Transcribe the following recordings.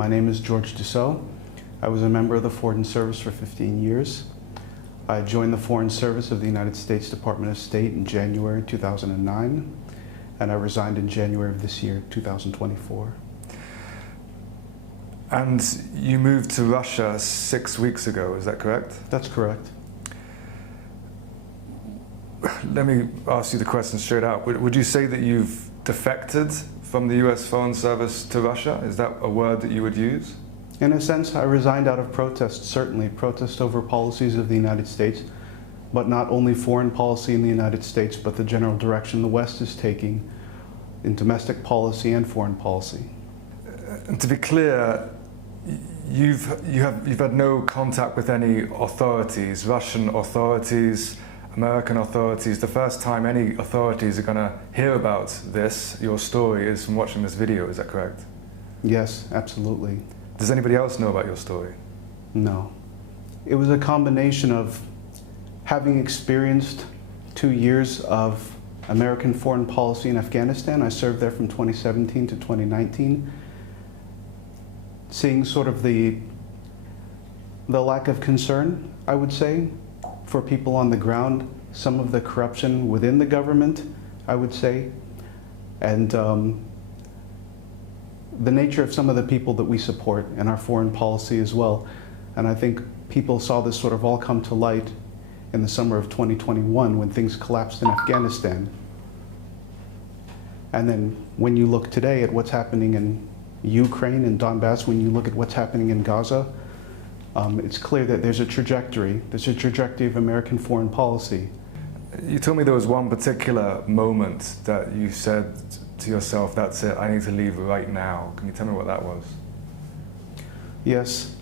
My name is George Dusoe. I was a member of the Foreign Service for 15 years. I joined the Foreign Service of the United States Department of State in January 2009, and I resigned in January of this year, 2024. And you moved to Russia 6 weeks ago, is that correct? That's correct. Let me ask you the question straight out. Would you say that you've defected from the US Foreign Service to Russia? Is that a word that you would use? In a sense, I resigned out of protest, certainly. Protest over policies of the United States, but not only foreign policy in the United States, but the general direction the West is taking in domestic policy and foreign policy. And to be clear, you've had no contact with any authorities, Russian authorities, American authorities. The first time any authorities are going to hear about this, your story, is from watching this video, is that correct? Yes, absolutely. Does anybody else know about your story? No. It was a combination of having experienced 2 years of American foreign policy in Afghanistan. I served there from 2017 to 2019. Seeing sort of the lack of concern, I would say, for people on the ground, some of the corruption within the government, I would say, and the nature of some of the people that we support in our foreign policy as well. And I think people saw this sort of all come to light in the summer of 2021 when things collapsed in Afghanistan. And then when you look today at what's happening in Ukraine and Donbass, when you look at what's happening in Gaza, it's clear that there's a trajectory. There's a trajectory of American foreign policy. You told me there was one particular moment that you said to yourself, that's it, I need to leave right now. Can you tell me what that was? Yes.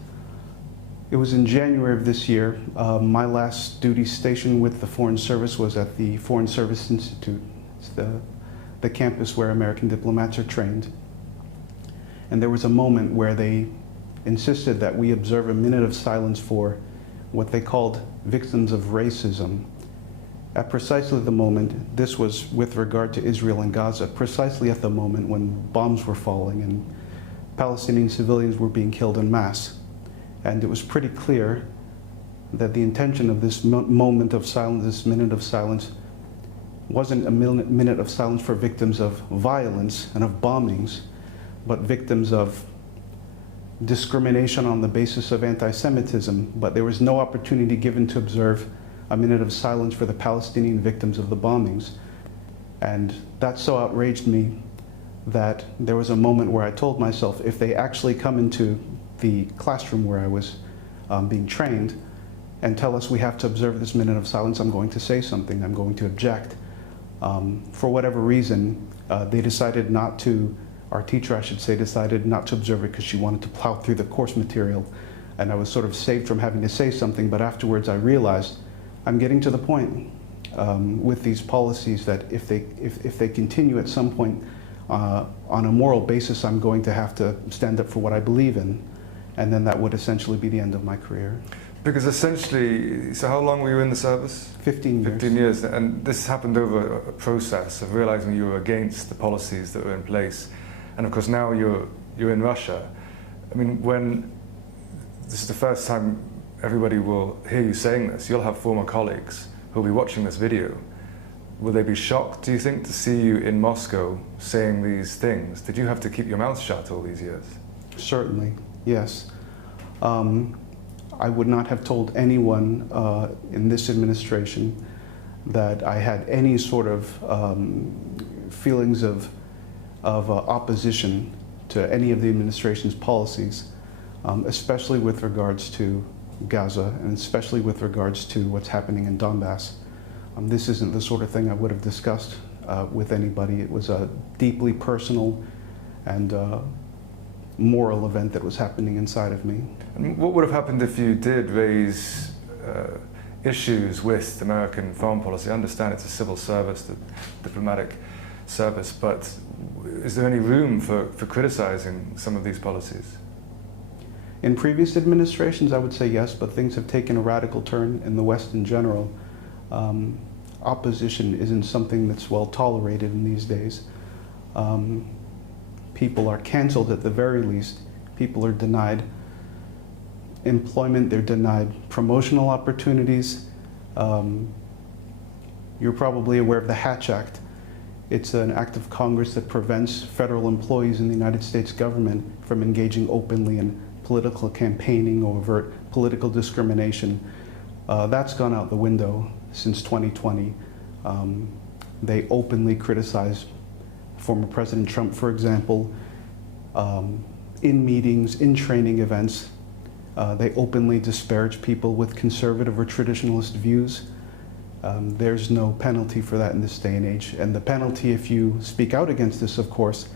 It was in January of this year. My last duty station with the Foreign Service was at the Foreign Service Institute. It's the campus where American diplomats are trained. And there was a moment where they insisted that we observe a minute of silence for what they called victims of racism. At precisely the moment, this was with regard to Israel and Gaza, precisely at the moment when bombs were falling and Palestinian civilians were being killed en masse. And it was pretty clear that the intention of this moment of silence, this minute of silence, wasn't a minute of silence for victims of violence and of bombings, but victims of discrimination on the basis of anti-Semitism. But there was no opportunity given to observe a minute of silence for the Palestinian victims of the bombings. And that so outraged me that there was a moment where I told myself, if they actually come into the classroom where I was being trained and tell us we have to observe this minute of silence, I'm going to say something, I'm going to object. For whatever reason, they decided not to, our teacher, I should say, decided not to observe it because she wanted to plow through the course material. And I was sort of saved from having to say something, but afterwards I realized I'm getting to the point with these policies that if they continue at some point on a moral basis, I'm going to have to stand up for what I believe in. And then that would essentially be the end of my career. Because essentially, so how long were you in the service? 15 years. 15 years, and this happened over a process of realizing you were against the policies that were in place. And of course now you're in Russia. I mean, when this is the first time everybody will hear you saying this, you'll have former colleagues who'll be watching this video. Will they be shocked, do you think, to see you in Moscow saying these things? Did you have to keep your mouth shut all these years? Certainly, yes. I would not have told anyone in this administration that I had any sort of feelings of opposition to any of the administration's policies, especially with regards to Gaza and especially with regards to what's happening in Donbass. This isn't the sort of thing I would have discussed with anybody. It was a deeply personal and moral event that was happening inside of me. And what would have happened if you did raise issues with American foreign policy? I understand it's a civil service, the diplomatic service, but is there any room for criticizing some of these policies? In previous administrations, I would say yes, but things have taken a radical turn in the West in general. Opposition isn't something that's well tolerated in these days. People are canceled at the very least People are denied employment, they're denied promotional opportunities. You're probably aware of the Hatch Act. It's an act of Congress that prevents federal employees in the United States government from engaging openly in political campaigning or overt political discrimination. That's gone out the window since 2020. They openly criticize former President Trump, for example, in meetings, in training events. They openly disparage people with conservative or traditionalist views. There's no penalty for that in this day and age. And the penalty, if you speak out against this, of course,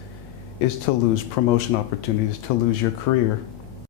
is to lose promotion opportunities, to lose your career.